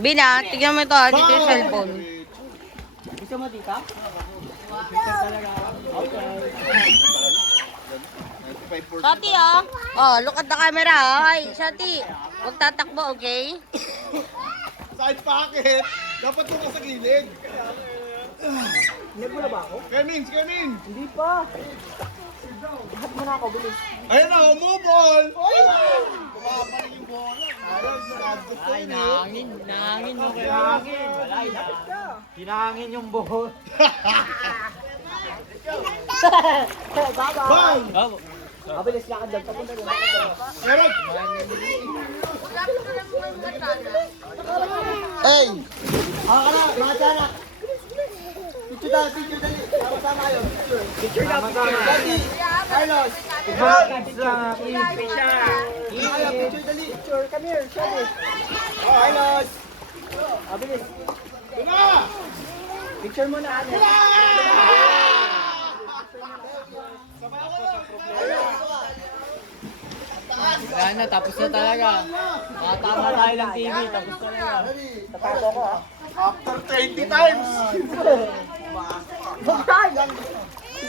Bina, tignan mo ito ha. Dito yung cellphone. Gusto mo dito? Shati oh. Oh, look at the camera. Ay, Shati. Huwag tatakbo, okay? Side pocket. Dapat doon ka sa gilid. Hindi mo na ba ako? Kemin, Kemin. Hindi pa. Lahat mo na ako, bilis. Ayun na, move on. Bumabalik yung bola. Ay, nangin mo kayo. Nangin. Wala, hinangin yung buhol. Bang! Mabilis lakad doon. Papunta doon. Meron! Hey! Ako ka na, mga tiyanak. Picture tayo, picture dali. Sama kayo, picture. Picture na, picture. Dali, Carlos. Picture dali. Picture, come here, show me. Carlos. Mabilis. Yun na! Picture mo na, ano. Wala na, tapos na talaga. Makatama tayo ng TV, tapos na talaga. Tapato ko ah. After 20 times! Magtagan!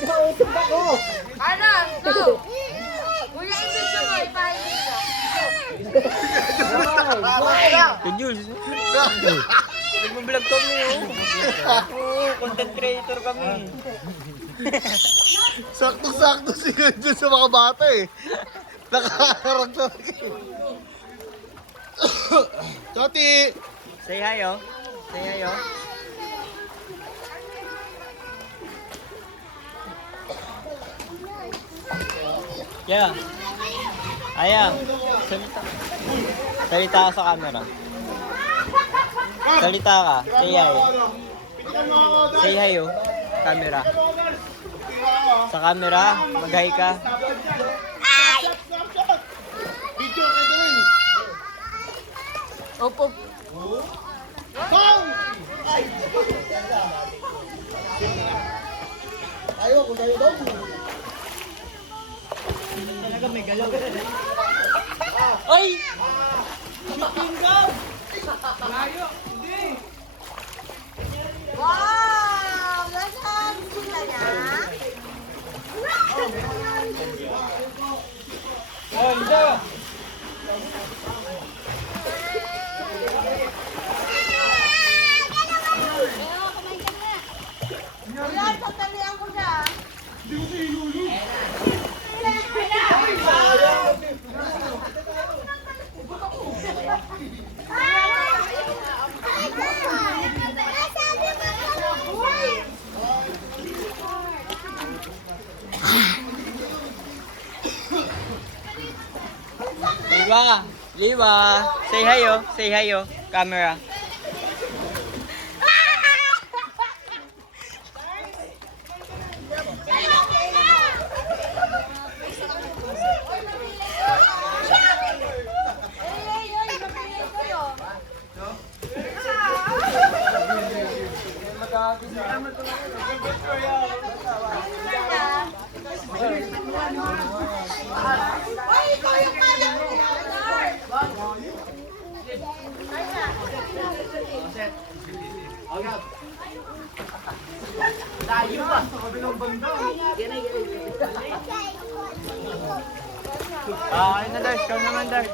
Ikaw-usap ako! Ano? Ito. Kuya, ibig ko mo. Ipahin ka. Jules! Nag-vlog kami oh. Content creator kami. Sakto-sakto sila dun sa mga bata eh. Nakaharap talaga eh. Choti! Say hi oh. Say hi oh. Yeah. Aya. Salita. Salita ka sa camera. Salita ka. Say hi. Say hi oh. Camera. Sa camera. Mag-hi ka. Picture ka doon! Opo. Bang! Ayaw ko tayo daw. Talaga may galaw. Ay! Shooting guard! Wow! Nasaan sila na? Oh, hindi! Kuya, tatalian ko siya. Liwa! Liwa! Say hi oh! Say hi oh! Camera! Ay na Dars, ikaw naman Dars.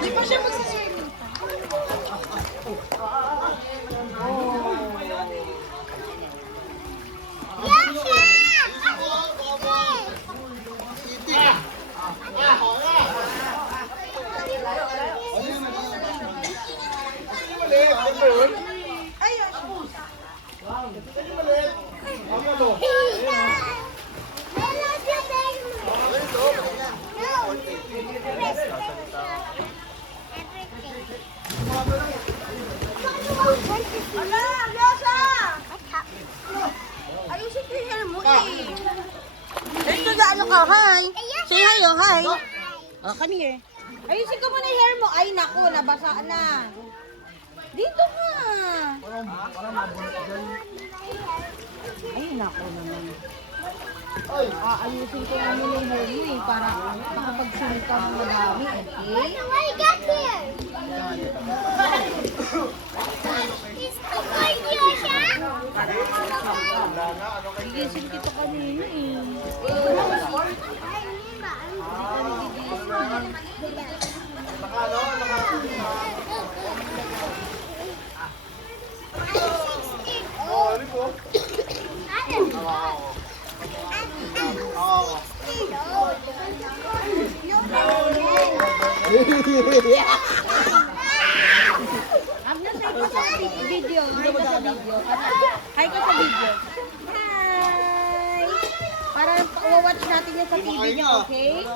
Di pa siya magsiswimming. Ala, Yosa! Ayusin ko yung hair mo eh. Ito na ano ka, hi. Say hi, oh, hi. Oh, come here. Ayusin ko muna yung hair mo. Ay, naku, nabasa na. Dito ka. Ay, naku naman. Ayusin ko namin yung hair mo eh. para makapag-swimming ka ng madami, okay? What you got here? Is the boy here, siya? Gigising kita kanina eh. Video. Hi ka sa video. Hi ka sa video. Hi! Para watch natin yan sa TV niya, okay?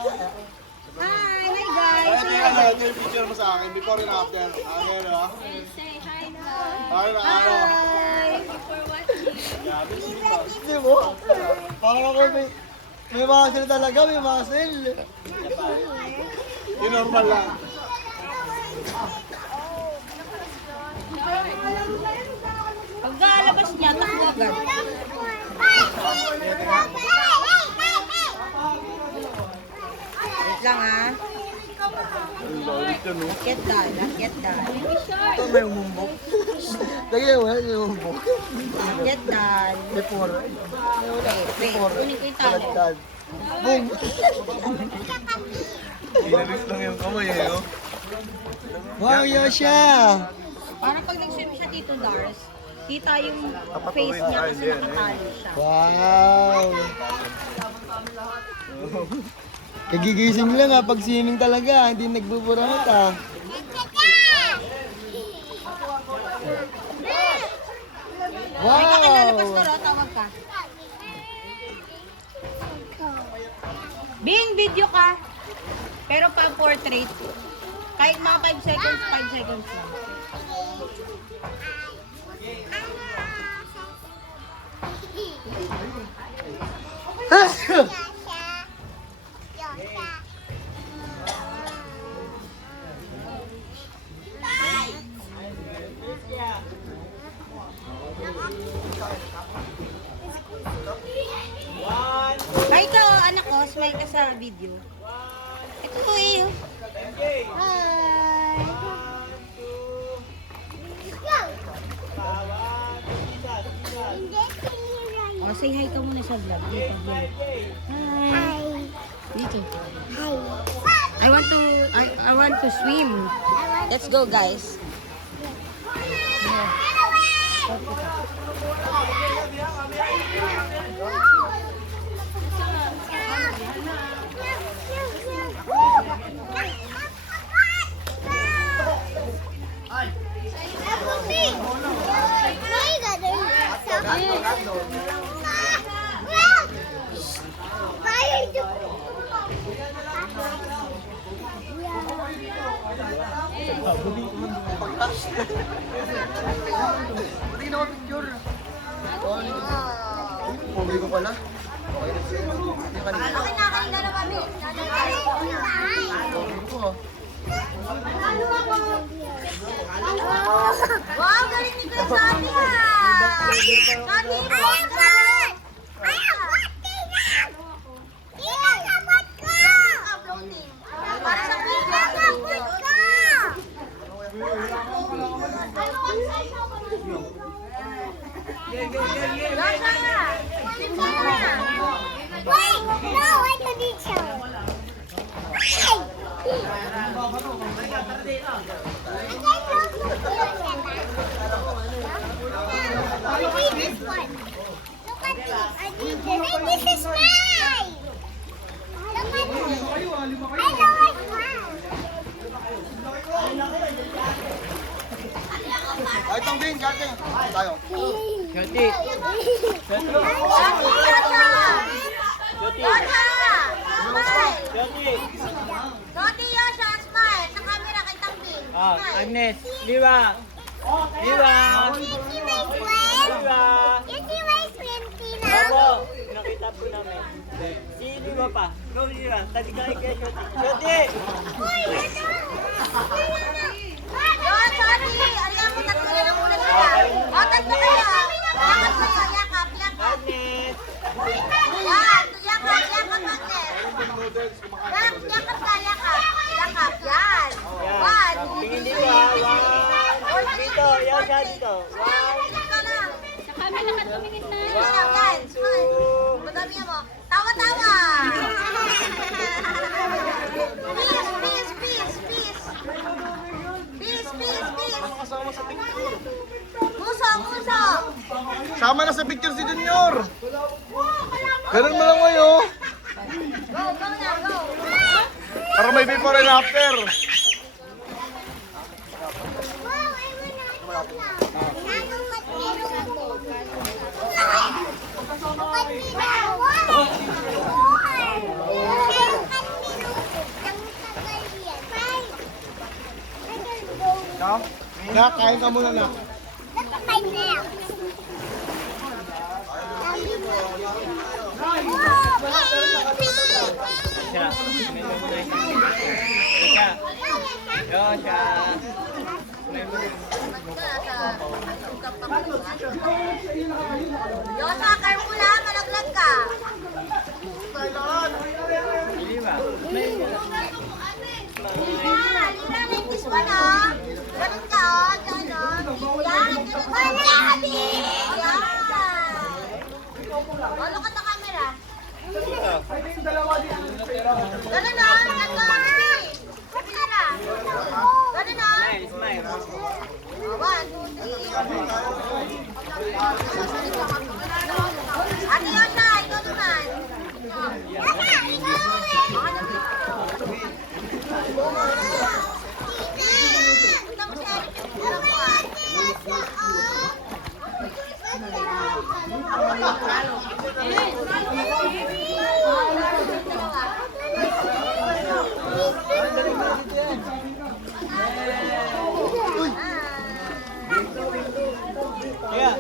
Hi! Hi guys! Ay, tingnan na, ito yung picture mo sa akin, before and after. Okay, diba? Say hi na. Ay, na, ano? Hi! Hindi mo? Parang ako may muscle talaga, may muscle. Yun normal lang. Pag lalabas niya, takbo agad. Wait lang ah. Get down, get down. Ito may umumbok. Lagyan mo, may umumbok. Get down. Before. Wait, kunin ko yung talo. Talagtad. Boom! Inalis lang yung kamay eh, oh. Wow, Yosha! Parang pag nag-swim siya dito, Dars, kita yung face niya kasi nakatalo siya. Wow! Kagigising lang ha, pag swimming talaga, hindi nagbuburamot ha. Ay, kakilala Wow! Pastor, oh, tawag ka. Bing, video ka. Pero pa portrait. Kahit mga 5 seconds, 5 seconds lang. Ay, ikaw, anak ko, smile ka sa video. Ito eh. Hi. Oh, say hi ka muna sa vlog. Dito, vlog. Hi. Dito. I want to swim. Let's go, guys. Hindi na ako picture. Pogi ko pala. Kinakain na kami. Pogi ko ah. Wow, galing ni Kuya Sani ah! Sani, para sa Wait, no, I can do so. I need this one. Look at this. I need this. Hey, this is mine. Look at this. I know it's mine. Ay, itong bin, kate. Tayo. Shoti. Doti Yosha, smile. Sa camera kay Tambing. Agnes, Liwa. Liwa. Liwa. Yung si my swim Opo, nakita po namin. Si Liwa pa. Go Liwa, taligay kay Shoti. Shoti! Yon, Shoti. Alam mo, tatlo na lang muna sila. O, tatlo kayo. Yakap kayo. Yakap, yakap. Agnes! Yan, yakap, yakap, Agnes. Yakap ka, yakap. Yakap, yan. One. Tingin dito ha. One. Dito. Yan siya dito. One. Ito na. One. Yan. Two. Madami mo. Tawa-tawa. Peace, peace, peace, peace. Peace, peace, peace. Kasama sa picture. Puso, puso. Sama na sa picture si Junior. Ganun mo lang kayo. Go, go na, go. Para may before and after. Wow, I wanna go now. Nanong matiro ko. Matiro. Wow. Na, kain ka muna na. Siya. Tumingin mo na siya. Siya. Yo, siya. Yo, sakar mo lang. Malaglag ka. Hindi ba? Halika na yung kiss mo na. Ganun ka, oh. Ganun. Yan. Ganun. Yan. Walo ka sa camera. Ganun na. Ganun. Camera. Ganun na. Smile, smile. One, two, three. Ate Yosha, ikaw naman. Punta mo si Eric yung kulang ko, ah. Kaya.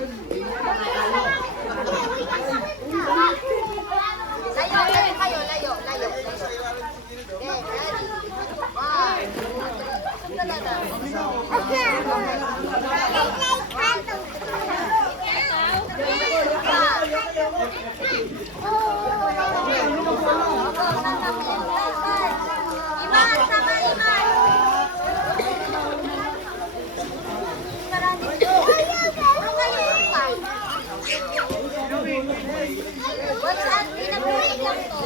Layo, layo kayo, layo, layo. Okay, ready? One, two, three. Sundan na. Iman, sama Iman. What's that? Pinag-break lang to.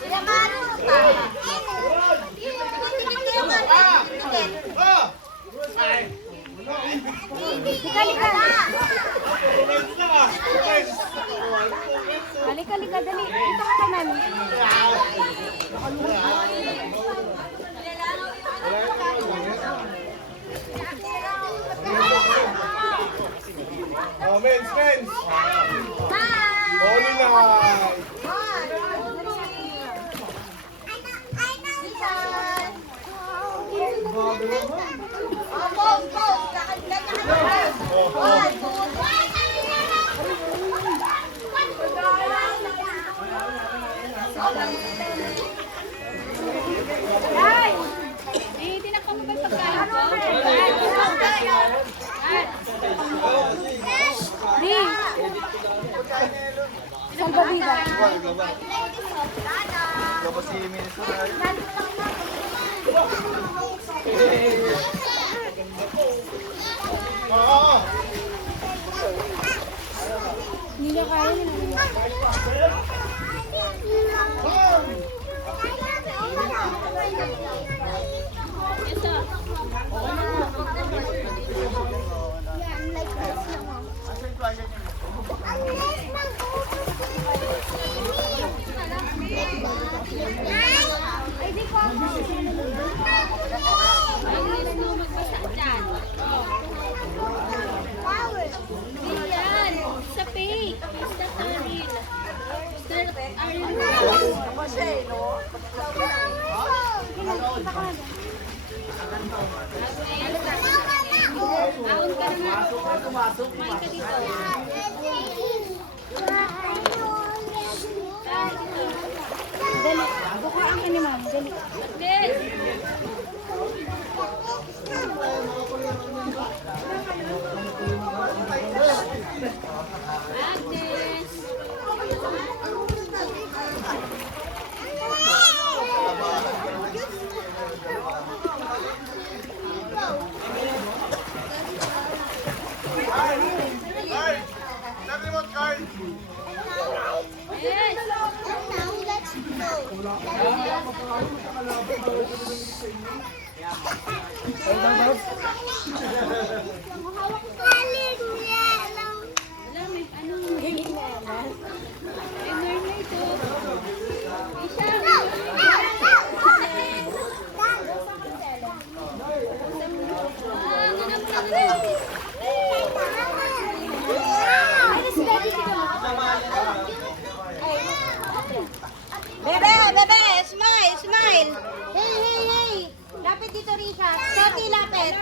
Pinamano pa. Tikit-tikit kayo man. Tikit. Halika na. Halika, dali. Dito ka naman. Oh, men's. Hi. Only na. One, two, three. Listen. Oh, pose, pose. Ganyan ka na pose. One, two, Kapag si Minister. Oo. Hindi na kaya Sa fake. Is that the real? Is that Aon ka na nga. Kumain ka dito. Dali. Bukaan ka ni ma'am. Dali. Yes. Ah, smile. Hey. Lapit dito, Risha. Shoti, lapit.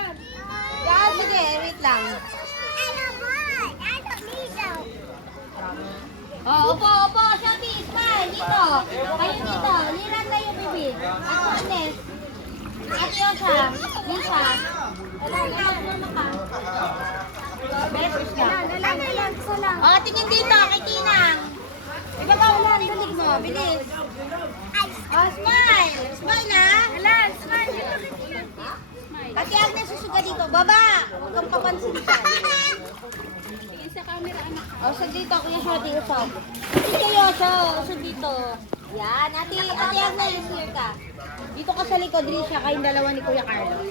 Yan, sige, wait lang. Oh, opo, Shoti, smile. Dito. Kayo dito. Liran tayo, baby. At Agnes. Ate Yosha. Lisa. Beses ka. Oh, tingin dito, kay Tinang. Ibaba mo ang dalig mo, bilis. Oh, smile. Smile, ha? Smile. Ate Agnes, susuga dito. Baba. Huwag kang papansin siya. Tingin sa camera, anak. Oh, usog dito, Kuya Shoti, usog. Ate Yosha, usog dito. Yan, Ate Agnes, here ka. Dito ka sa likod, Risha, kayong dalawa ni Kuya Carlos.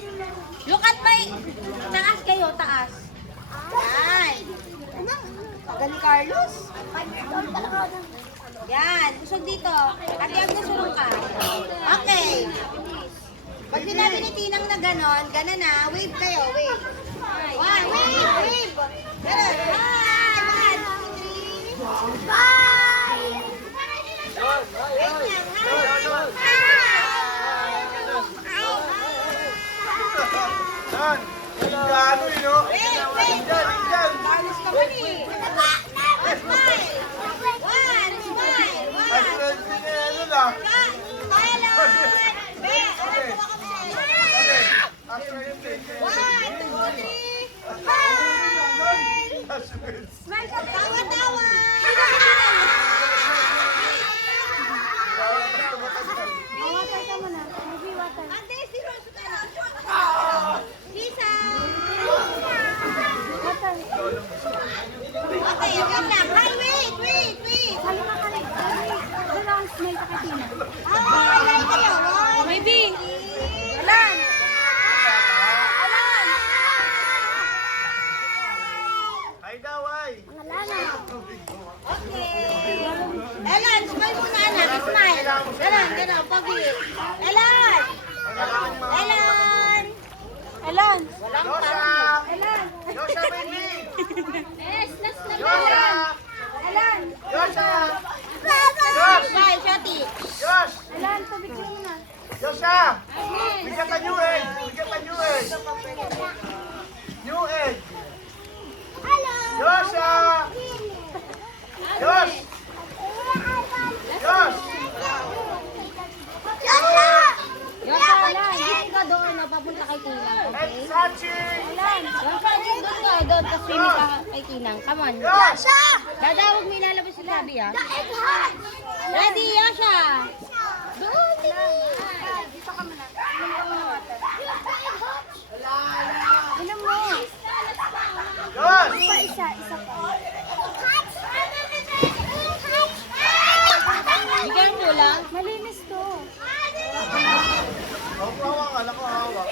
Look at my... Taas kayo, taas. Yan. Tagal ni Carlos. Yan, usog dito. Ate Agnes, sulong ka. Okay. Pag sinabi ni Tinang na ganon na, wave kayo, wave. One, wave. Ganon. One, two, three. Bye! Wait lang, ha? Yan. Gano yun, no? Wait. Carlos ka man eh. Smile. One, smile. Ay, One. ano na? Tawa-tawa! Ate, si Rose ka. Lisa! Okay, wait lang. Hi, wait. Hi, kayo. One, Maybe. Alan! Ay daw, ay. Okay. Elan, smile muna, anak. Smile. Ganon. Pagi. Elan! Elan! Walang Yosha! Elan! Yosha, baby! Yes, last na Yosha! Elan! Yosha! Smile, Shoti. Yosh! Elan, pabigyan mo na. Yosha! Bigyan ka new egg! New egg! Yosha! Yosh! Yosh! Yosha, Elan, dito ka doon. Papunta kay Tinang, okay? And Sachi! Elan, Yosha, dito ka doon. Tapos swimming ka kay Tinang. Come on. Yosh! Dadawag mo ilalabas si Sabi, ah. Ready, Yosha? Doon, dito ka muna. Inom mo. Yosh! Isa pa. Bigyan ko lang. Malinis to. Hawak, alam ko hawak.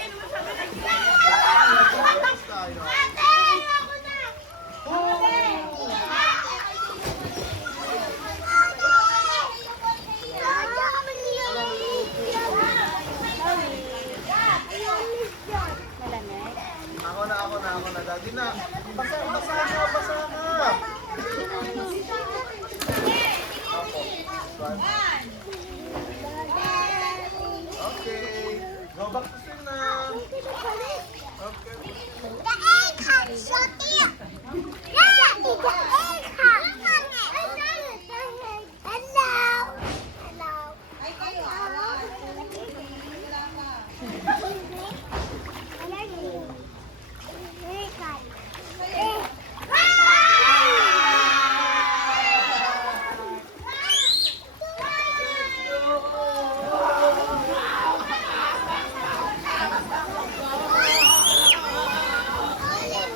Ako na. Daddy na. Basa ka. Okay. Go back to